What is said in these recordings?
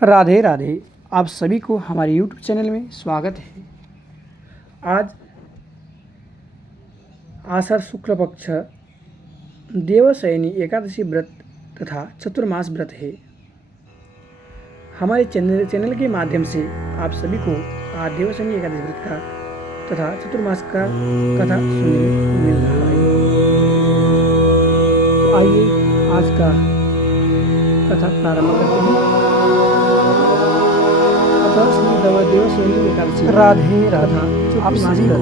राधे राधे। आप सभी को हमारे YouTube चैनल में स्वागत है। आज आषाढ़ शुक्ल पक्ष देवशयनी एकादशी व्रत तथा चतुर्मास व्रत है। हमारे चैनल के माध्यम से आप सभी को आज देवशयनी एकादशी व्रत का तथा चतुर्मास का कथा सुनने को मिल रहा है। तो आइए आज का कथा प्रारंभ करते हैं। देवशयनी एकादशी राधे राधा। आप सभी को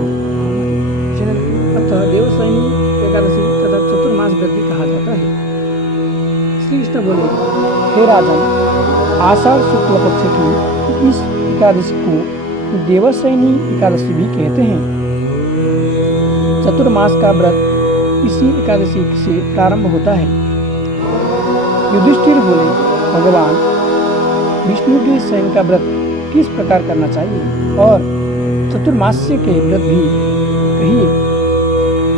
चैनल अतः देवशयनी एकादशी तथा चतुर्मास व्रत भी कहा जाता है। श्री कृष्ण बोले, हे राजन, आषाढ़ शुक्ल पक्ष की इस एकादशी को देवशयनी एकादशी भी कहते हैं। चतुर्मास का व्रत इसी एकादशी से प्रारंभ होता है। युधिष्ठिर बोले, भगवान विष्णु के शयन का व्रत किस प्रकार करना चाहिए और चतुर्मास्य के व्रत भी कहिए।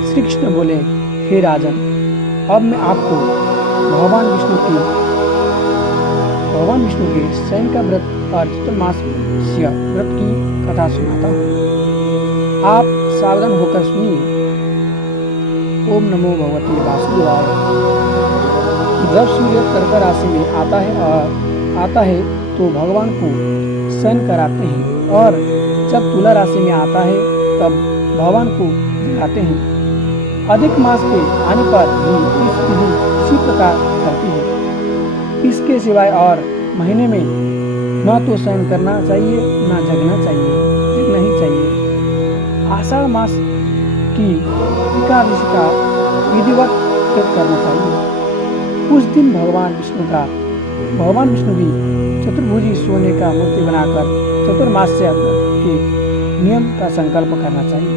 श्री कृष्ण बोले, हे राजन, अब मैं आपको भगवान विष्णु के शयन का व्रत और चतुर्मास्य व्रत की कथा सुनाता हूँ। आप सावधान होकर सुनिए। ओम नमो भगवते वासुदेवाय। जब सूर्य कर्क राशि में आता है तो भगवान को शयन कराते हैं और जब तुला राशि में आता है तब भगवान को जगाते हैं। अधिक मास के आने पर भी इस विधि इसी प्रकार चलती है। इसके सिवाय और महीने में न तो शयन करना चाहिए न जगना ही चाहिए। आषाढ़ मास की एकादशी का विधिवत व्रत करना चाहिए। उस दिन भगवान विष्णु भी चतुर्भुजी सोने का मूर्ति बनाकर चतुर्मास्य व्रत के नियम का संकल्प करना चाहिए।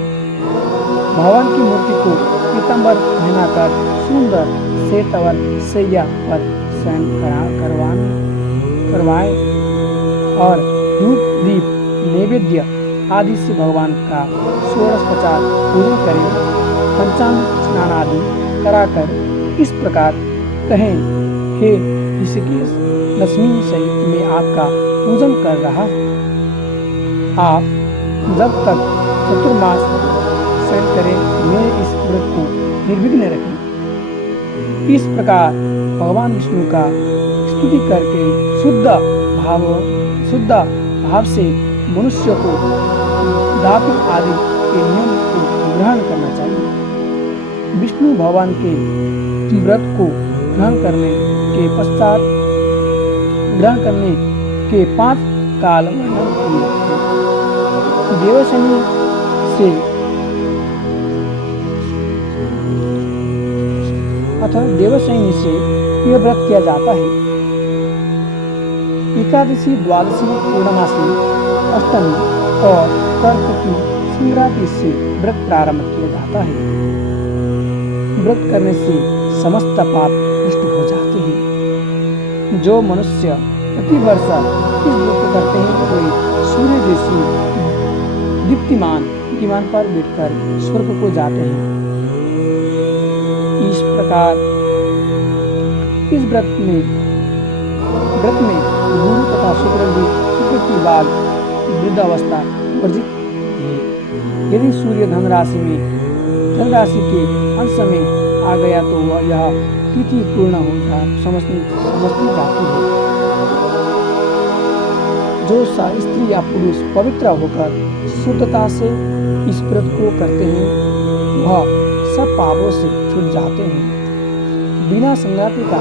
भगवान की मूर्ति को पीतांबर पहनाकर सुंदर श्वेतवर शैया पर शयन करवाएं और धूप दीप नैवेद्य आदि से भगवान का षोडशोपचार पूजन करें। पंचांग स्नान आदि कराकर इस प्रकार कहें, हे ऋषिकेश, लक्ष्मी सहित मैं आपका पूजन कर रहा हूँ। आप जब तक चतुर्मास शयन करें मेरे इस व्रत को निर्विघ्न रखें। इस प्रकार भगवान विष्णु का स्तुति करके शुद्ध भाव से मनुष्य को दातु आदि के नियम को ग्रहण करना चाहिए। विष्णु भगवान के व्रत को ग्रहण करने के 5 काल वर्णन किए। देवशयनी से यह व्रत किया जाता है। एकादशी, द्वादशी, पूर्णमासी, अष्टमी और कर्क की संक्रांति से व्रत प्रारंभ किया जाता है। व्रत करने से समस्त पाप नष्ट हो जाते हैं। जो मनुष्य प्रतिवर्ष इस व्रत करते हैं वे सूर्य जैसी दीप्तिमान पर बैठकर स्वर्ग को जाते हैं। इस प्रकार इस व्रत में गुरु तथा शुक्र की बाल वृद्धावस्था वर्जित है। यदि सूर्य धन राशि के अंश में आ गया तो यह तिथि पूर्ण हो समझती जाती है। जो स्त्री या पुरुष पवित्र होकर शुद्धता से इस व्रत को करते हैं वह सब पापों से छूट जाते हैं। बिना संक्रांति का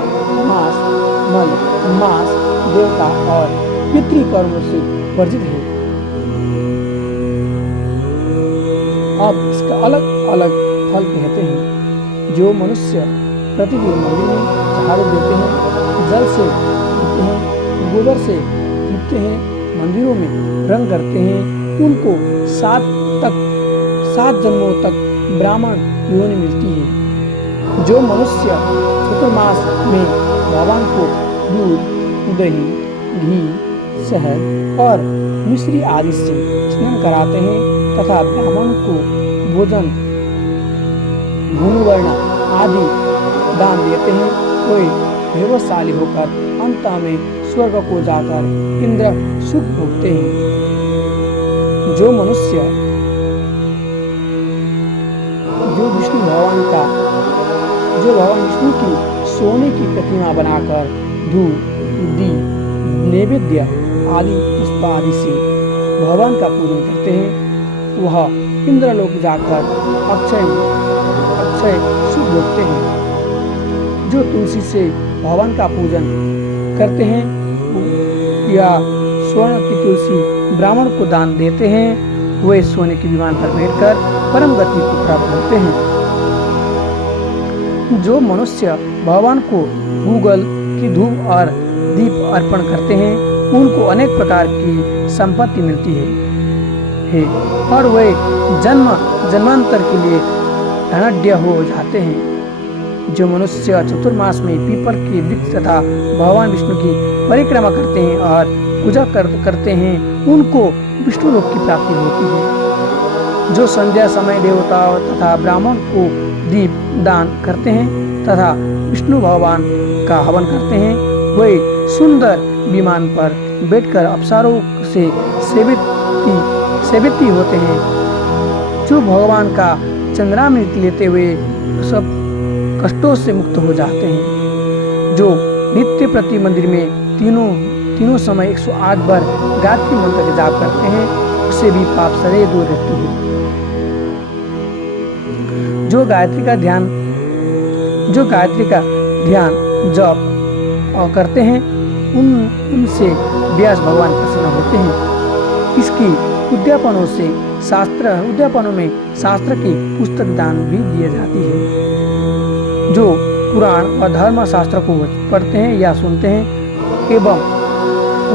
मास देवता और पितृकर्मों से वर्जित है। अब इसका अलग अलग फल कहते हैं। जो मनुष्य प्रतिदिन मंदिर में झाड़ू देते हैं, जल से धोते हैं, गोबर से लिपते हैं, मंदिरों में रंग करते हैं, उनको 7 जन्मों तक ब्राह्मण योनि मिलती है। जो मनुष्य चतुर्मास में भगवान को दूध, दही, घी, शहद और मिश्री आदि से स्नान कराते हैं तथा ब्राह्मण को भोजन, धूनुवर्ण आदि दान देते हैं, वे वैभवशाली होकर अंत में स्वर्ग को जाकर इंद्र सुख भोगते हैं। जो मनुष्य जो भगवान विष्णु की सोने की प्रतिमा बनाकर धूप, दीप, नैवेद्य आदि पुष्प आदि से भगवान का पूजन करते हैं, वह इंद्रलोक जाकर अक्षय सुख भोगते हैं। जो तुलसी से भगवान का पूजन करते हैं या स्वर्ण की तुलसी ब्राह्मण को दान देते हैं, वे सोने के विमान पर बैठकर परम गति को प्राप्त होते हैं। जो मनुष्य भगवान को गूगल की धूप और दीप अर्पण करते हैं, उनको अनेक प्रकार की संपत्ति मिलती है और वे जन्मांतर के लिए धनाढ्य हो जाते हैं। जो मनुष्य चतुर्मास में पीपल के वृक्ष तथा भगवान विष्णु की परिक्रमा करते हैं और पूजा करते हैं, उनको विष्णु लोक की प्राप्ति होती है। जो संध्या समय देवताओं तथा ब्राह्मण को दीप दान करते हैं तथा विष्णु भगवान का हवन करते हैं, वे सुंदर विमान पर बैठकर अप्सराओं से सेवित होते हैं। जो भगवान का चंद्रामृत लेते हुए सब कष्टों से मुक्त हो जाते हैं। जो नित्य प्रति मंदिर में तीनों समय 108 बार गायत्री मंत्र का जाप करते हैं, उससे भी पाप सरे दूर रहती है। जो गायत्री का ध्यान जप करते हैं, उनसे व्यास भगवान प्रसन्न होते हैं। इसकी उद्यापनों में शास्त्र की पुस्तक दान भी दी जाती है। जो पुराण और धर्म शास्त्र को पढ़ते हैं या सुनते हैं एवं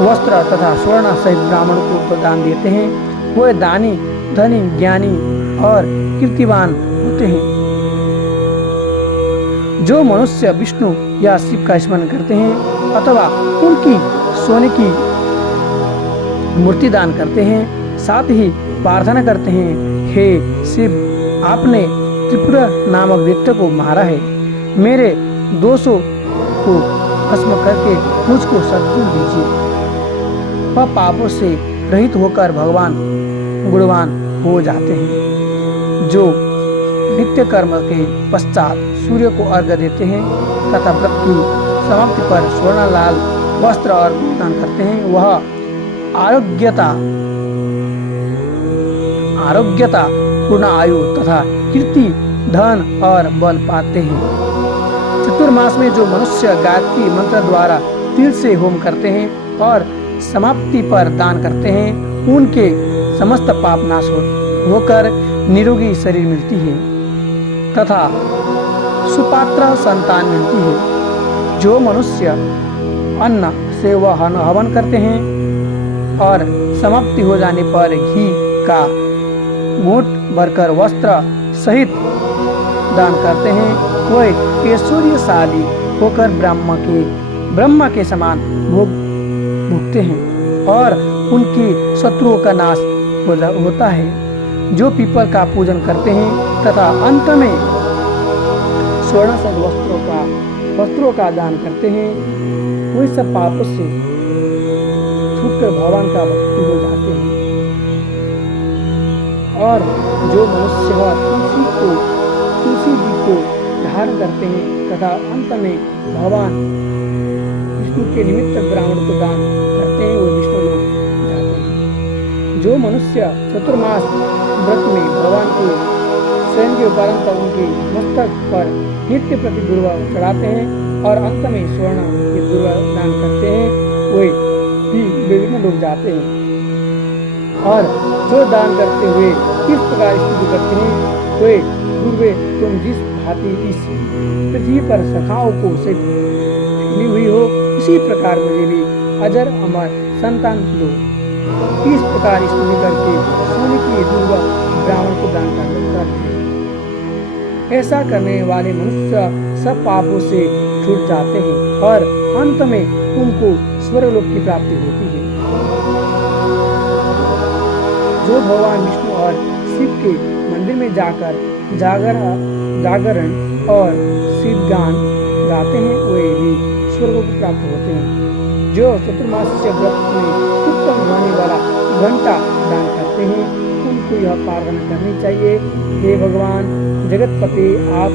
वस्त्र तथा स्वर्ण सहित ब्राह्मण को दान देते हैं, वे दानी, धनी, ज्ञानी और कीर्तिवान होते हैं। जो मनुष्य विष्णु या शिव का स्मरण करते हैं अथवा उनकी सोने की मूर्ति दान करते हैं, साथ ही प्रार्थना करते हैं, हे शिव, आपने त्रिपुरा नामक दैत्य को मारा है, मेरे दोषों को भस्म करके मुझको सद्गुण दीजिए, वह पापों से रहित होकर भगवान गुणवान हो जाते हैं। जो नित्य कर्म के पश्चात सूर्य को अर्घ्य देते हैं तथा व्रत की समाप्ति पर स्वर्ण लाल वस्त्र और दान करते हैं, वह आरोग्यता पूर्ण आयु तथा कीर्ति, धन और बल पाते हैं। चतुर्मास में जो मनुष्य गायत्री मंत्र द्वारा तिल से होम करते हैं और समाप्ति पर दान करते हैं, उनके समस्त पाप नाश होकर निरोगी शरीर मिलती है तथा सुपात्र संतान मिलती है। जो मनुष्य अन्न से वह हवन करते हैं और समाप्ति हो जाने पर घी का घूंट भरकर वस्त्र सहित दान करते हैं, वह ऐश्वर्यशाली होकर ब्रह्मा के समान भोगते हैं और उनकी शत्रुओं का नाश होता है। जो पीपल का पूजन करते हैं तथा अंत में स्वर्ण सद वस्त्रों का दान करते हैं, वे सब पापों से छूटकर भगवान का भक्ति हो जाते हैं। और जो मनुष्य तुलसी जी को धारण करते हैं तथा अंत में भगवान विष्णु के निमित्त ब्राह्मण को दान करते हैं, वो विष्णु लोक जाते हैं। जो मनुष्य चतुर्मास व्रत में भगवान के स्वयं के उपरांत उनके मस्तक पर नित्य प्रति दुर्वा चढ़ाते हैं और अंत में स्वर्ण के दुर्वा दान करते हैं, वे भी विभिन्न लोग जाते हैं। और जो दान करते हुए किस प्रकार स्तुति करते हैं, वे पूर्वे तुम जिस भांति इस पृथ्वी पर सखाओं को से फैली हुई हो, इसी प्रकार मुझे भी अजर अमर संतान दो। इस प्रकार स्तुति करके सोने की दुर्वा ब्राह्मण को दान करते हैं। ऐसा करने वाले मनुष्य सब पापों से छूट जाते हैं और अंत में उनको स्वर्गलोक की प्राप्ति होती है। जो भगवान विष्णु और शिव के मंदिर में जाकर जागरण और शिव गान गाते हैं, वे भी स्वर्ग को प्राप्त होते हैं। जो चतुर्मास्य व्रत में उत्तम ध्वनि वाला घंटा दान करते हैं उनको यह प्रार्थना करनी चाहिए, हे भगवान जगतपति, आप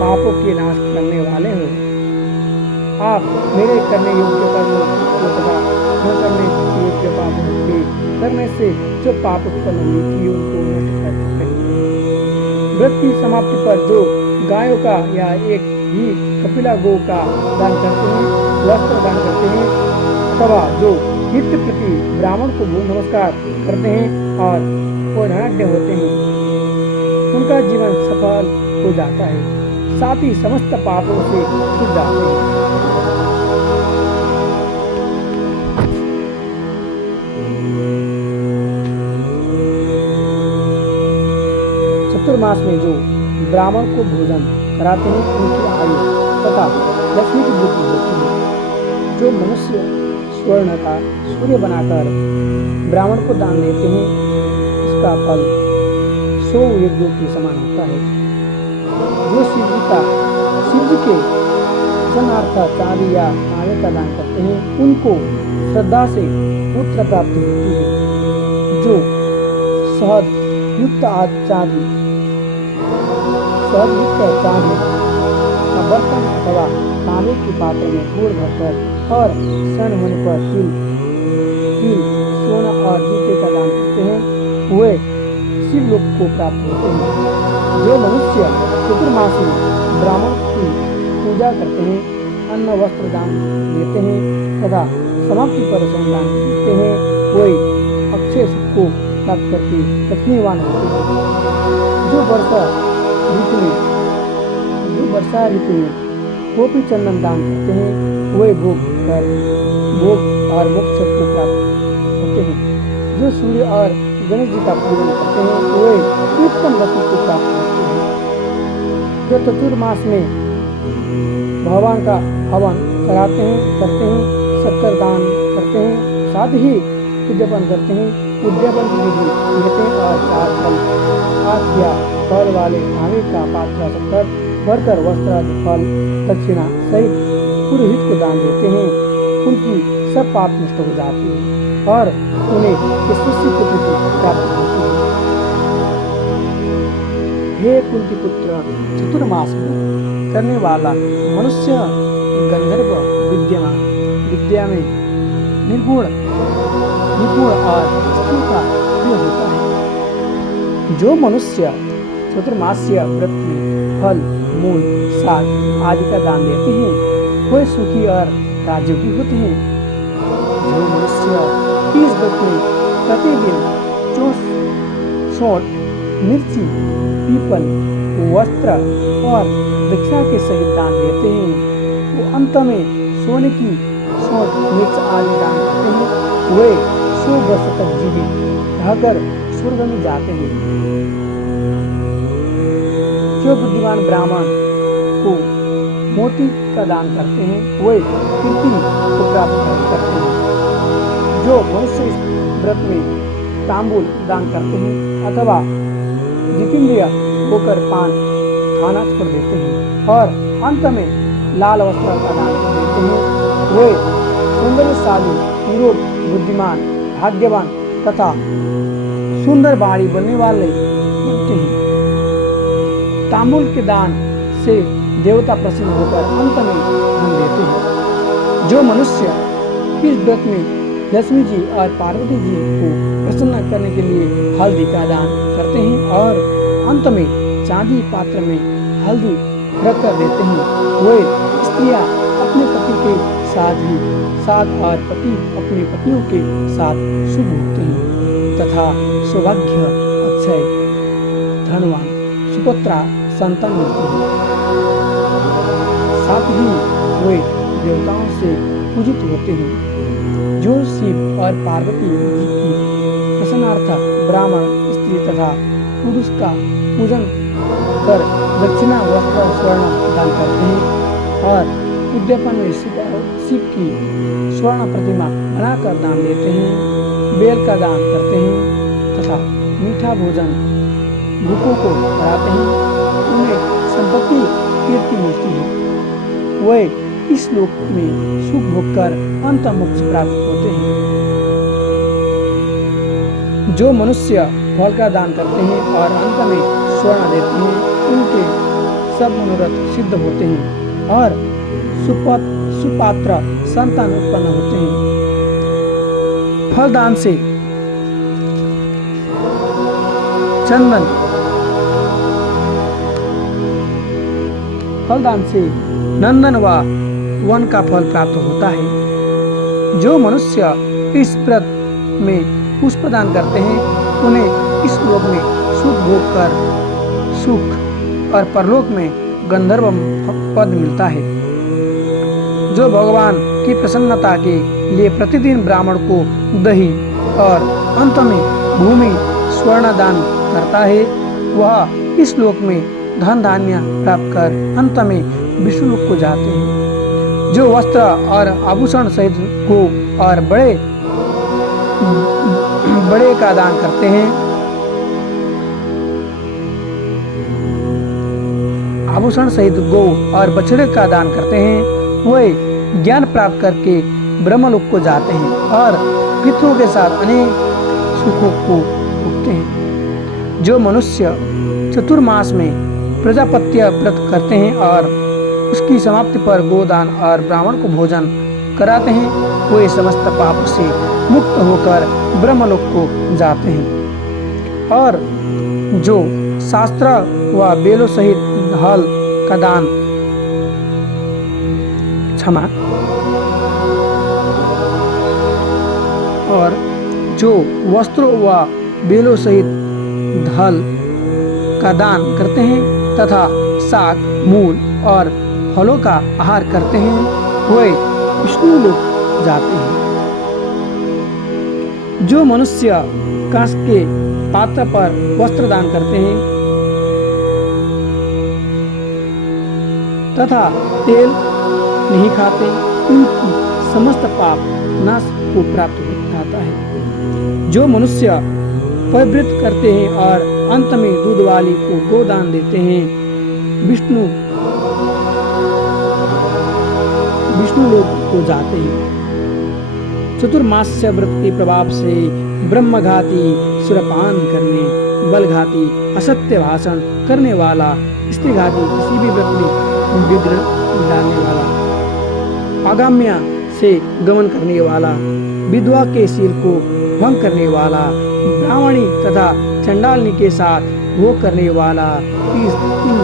पापों के नाश करने वाले हो। आप मेरे करने योग्य कर्मों को तथा न करने योग्य पापों के करने से जो पाप उत्पन्न हुई थी उनको नष्ट कर चुके हैं। व्रत की समाप्ति पर जो गायों का या एक ही कपिला गो का दान करते हैं, वस्त्र दान करते हैं अथवा जो नित्य प्रति ब्राह्मण को नमस्कार करते हैं और वो धनाढ्य होते हैं, उनका जीवन सफल हो जाता है, साथ ही समस्त पापों से छूट जाते हैं। चतुर्मास में जो ब्राह्मण को भोजन कराते हैं उनकी आयु तथा लक्ष्मी की वृद्धि होती है। जो मनुष्य स्वर्ण का सूर्य बनाकर ब्राह्मण को दान देते हैं उसका फल 100 यज्ञों के समान होता है। जो शिव जी के दर्शनार्थ चांदी या तांबे का दान करते हैं उनको श्रद्धा से पुत्र प्राप्ति होती है। जो शहद युक्त चांदी का बर्तन अथवा तांबे के पात्र में गुड़ भरकर और सन होने पर तिल, सोना और जूते का दान करते हैं वे शिवलोक को प्राप्त होते हैं। जो मनुष्य चतुर्मास में ब्राह्मण की पूजा करते हैं, अन्न वस्त्र दान देते हैं तथा समाप्ति पर दान देते हैं वे अक्षय सुख को प्राप्त करके लक्ष्मीवान होते हैं। जो वर्षा ऋतु में गोपी चंदन दान करते हैं वे भोग और मोक्ष को प्राप्त होते हैं। जो सूर्य और गणेश जी का पूजन करते हैं वे उत्तम गति को प्राप्त होते हैं। जो चतुर्मास में भगवान का हवन करते हैं, शक्कर दान करते हैं, साथ ही उद्यापन करते हैं, उद्यापन की विधि लेते हैं और 4 फल 8 या फल वाले तांबे का पात्र शक्कर भरकर वस्त्र फल दक्षिणा सहित पुरोहित को दान देते हैं, उनकी सब पाप नष्ट हो जाते हैं और उन्हें यशस्वी पुत्र की प्राप्ति होती है। हे कुंती पुत्र, चतुर्मास में करने वाला मनुष्य गंधर्व विद्या में निपुण और स्त्री का प्रिय होता है। जो मनुष्य चतुर्मास्य व्रत में फल, मूल, साग आदि का दान देते हैं वे सुखी और राजयोगी होते हैं। जो मनुष्य इस व्रत में प्रतिदिन सोंठ, मिर्ची, पीपल, वस्त्र और दक्षिणा के सहित दान देते हैं वो अंत में सोने की सोंठ, मिर्च आदि दान करते हैं वे 100 वर्ष तक जीवित रहकर स्वर्ग में जाते हैं। जो बुद्धिमान ब्राह्मण को मोती का दान करते हैं वे कीर्ति को प्राप्त करते हैं। जो मनुष्य इस व्रत में तांबूल दान करते हैं अथवा जितेंद्रिय होकर पान खाना छोड़ देते हैं और अंत में लाल वस्त्र का दान देते हैं वे सौंदर्यशाली, निरोग, बुद्धिमान, भाग्यवान तथा सुंदर बाड़ी बनने वाले बनते हैं। तांबूल के दान से देवता प्रसन्न होकर अंत में धन देते हैं। जो मनुष्य इस व्रत में लक्ष्मी जी और पार्वती जी को प्रसन्न करने के लिए हल्दी का दान करते हैं और अंत में चांदी पात्र में हल्दी रख कर देते हैं वे स्त्रियां अपने पति के साथ और पति अपनी पत्नियों के साथ शुभ होते हैं तथा सौभाग्य, अक्षय, धनवान, सुपुत्रा संतान मिलती है। साथ ही वे देवताओं से पूजित होते हैं। जो शिव और पार्वती जी की प्रसन्नार्थ ब्राह्मण, स्त्री तथा पुरुष का पूजन कर दक्षिणा, वस्त्र, स्वर्ण दान करते हैं और उद्यापन में शिव की स्वर्ण प्रतिमा बनाकर दान देते हैं, बेल का दान करते हैं तथा मीठा भोजन भूखों को कराते हैं, उन्हें संपत्ति कीर्ति मिलती है। वे इस लोक में सुख भोगकर अंत मोक्ष प्राप्त होते हैं। जो मनुष्य फल का दान करते हैं और अंत में स्वर्ण देते हैं, उनके सब मनोरथ सिद्ध होते हैं और सुपात्र संतान उत्पन्न होते हैं। फलदान से नंदन व वन का फल प्राप्त होता है। जो मनुष्य इस व्रत में पुष्प दान करते हैं, उन्हें इस लोक में सुख भोग कर सुख और परलोक में गंधर्व पद मिलता है। जो भगवान की प्रसन्नता के लिए प्रतिदिन ब्राह्मण को दही और अंत में भूमि स्वर्ण दान करता है, वह इस लोक में धन धान्य प्राप्त कर अंत में विष्णु लोक को जाते हैं। जो वस्त्र और आभूषण सहित गो और बड़े का दान करते हैं, आभूषण सहित गो और बछड़े का दान करते हैं, वे ज्ञान प्राप्त करके ब्रह्मलोक को जाते हैं और पितरों के साथ अनेक सुखों को भोगते हैं। जो मनुष्य चतुर्मास में प्रजापत्य व्रत करते हैं और उसकी समाप्ति पर गोदान और ब्राह्मण को भोजन कराते हैं, वे समस्त पाप से मुक्त होकर ब्रह्मलोक को जाते हैं। और जो शास्त्र व बेलों सहित हल का दान और जो वस्त्रों व बेलों सहित धल का दान करते हैं तथा साग मूल और फलों का आहार करते हैं, वे विष्णु लोक जाते हैं। जो मनुष्य कांस के पात्र पर वस्त्र दान करते हैं तथा तेल नहीं खाते, उनकी समस्त पाप नाश को प्राप्त हो जाता है। जो मनुष्य पवित्र करते हैं और अंत में दूध वाली को गोदान देते हैं, विष्णु लोक को जाते हैं। चतुर्मास्य व्रत के प्रभाव से ब्रह्मघाती, सुरपान करने, बलघाती, असत्य भाषण करने वाला, स्त्रीघाती, किसी भी व्रत में विघ्न डालने वाला, आगाम्य से गमन करने वाला, विधवा के शील को भंग करने वाला, ब्राह्मणी तथा चंडालनी के साथ भोग करने वाला, इन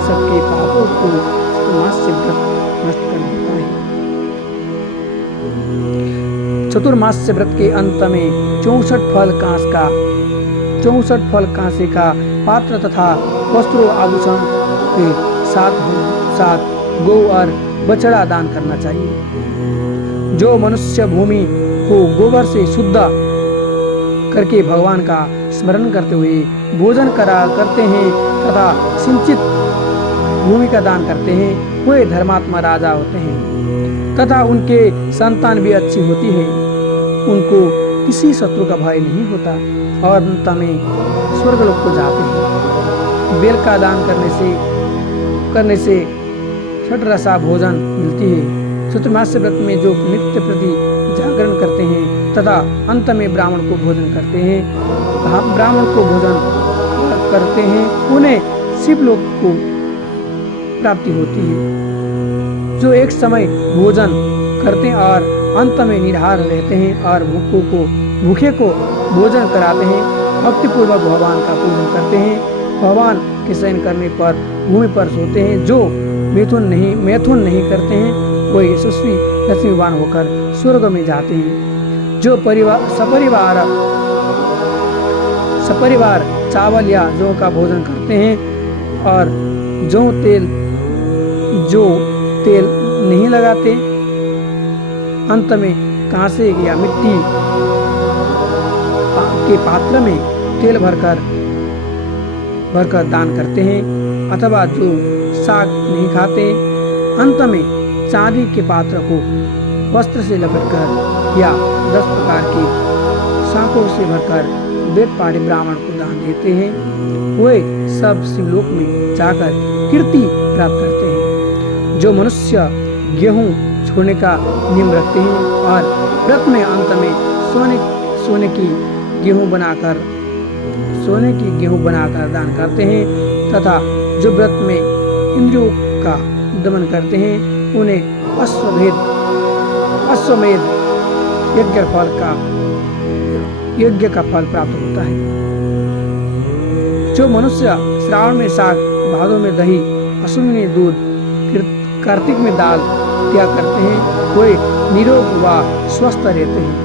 सबके पापों को चतुर्मास्य व्रत नष्ट कर देता है। चतुर्मास्य व्रत के अंत में 64 फल कांसे का पात्र तथा वस्त्रों आभूषण के साथ गौ और बछड़ा दान करना चाहिए। जो मनुष्य भूमि को गोबर से शुद्ध करके भगवान का स्मरण करते हुए भोजन करते हैं तथा सिंचित भूमि का दान करते हैं, वे धर्मात्मा राजा होते हैं तथा उनके संतान भी अच्छी होती है। उनको किसी शत्रु का भय नहीं होता और अंत में स्वर्गलोक को जाते हैं। बेल का दान करने से षड्रसा भोजन मिलती है। चतुर्मास्य व्रत में जो नित्य प्रति जागरण करते हैं तथा अंत में ब्राह्मण को भोजन करते हैं, उन्हें शिवलोक को प्राप्ति होती है। जो एक समय भोजन करते हैं और अंत में निराहार रहते हैं और भूखे को भोजन कराते हैं, भक्तिपूर्वक भगवान का पूजन करते हैं, भगवान के शयन करने पर भूमि पर सोते हैं, जो मैथुन नहीं करते हैं, वो यशस्वी लक्ष्मीवान होकर स्वर्ग में जाते हैं। जो सपरिवार चावल या जौ का भोजन करते हैं और जो तेल नहीं लगाते, अंत में कांसे या मिट्टी के पात्र में तेल भरकर दान करते हैं, अथवा जो साग नहीं खाते, अंत में चांदी के पात्र को वस्त्र से लपेटकर या 10 प्रकार की शाकों से भरकर वेद पाठी ब्राह्मण को दान देते हैं, वे सब शिवलोक में जाकर कीर्ति प्राप्त करते हैं। जो मनुष्य गेहूं, छोड़ने का नियम रखते हैं और व्रत में अंत में सोने की गेहूं बनाकर दान करते हैं तथा जो व्रत में इंद्रियों का दमन करते हैं उन्हें अश्वमेध यज्ञ का फल प्राप्त होता है। जो मनुष्य श्रावण में साग, भादों में दही, अश्विन में दूध, कार्तिक में दाल त्याग करते हैं वे निरोग व स्वस्थ रहते हैं।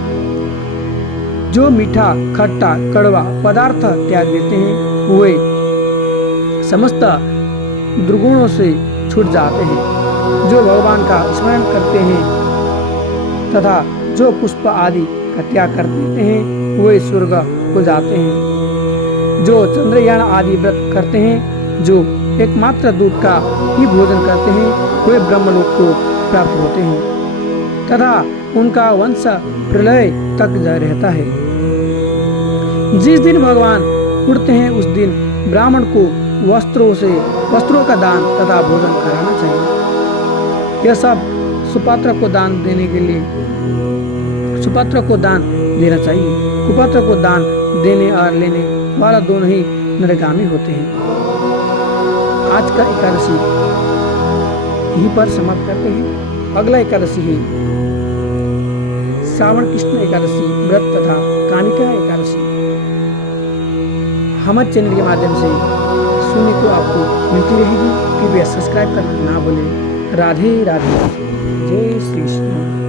जो मीठा, खट्टा, कड़वा पदार्थ त्याग देते हैं वे समस्त दुर्गुणों से छूट जाते हैं। जो भगवान का स्मरण करते हैं तथा जो पुष्प आदि का त्याग कर देते हैं वे स्वर्ग को जाते हैं। जो चंद्रयान आदि व्रत करते हैं, जो एकमात्र दूध का ही भोजन करते हैं वे ब्रह्मलोक को प्राप्त होते हैं तथा उनका वंश प्रलय तक रहता है। जिस दिन भगवान उठते हैं उस दिन ब्राह्मण को वस्त्रों का दान तथा भोजन कराना चाहिए। यह सब सुपात्र को दान देना चाहिए। कुपात्र को दान देने और लेने वाला दोनों ही नरगामी होते हैं। आज का एकादशी यहीं पर समाप्त करते हैं। अगला एकादशी है श्रावण कृष्ण एकादशी व्रत तथा कानिका एकादशी। हमारे चैनल के माध्यम से सुनने को आपको मिलती रहेगी। कृपया सब्सक्राइब करना ना भूलें। राधे राधे। जय श्री कृष्ण।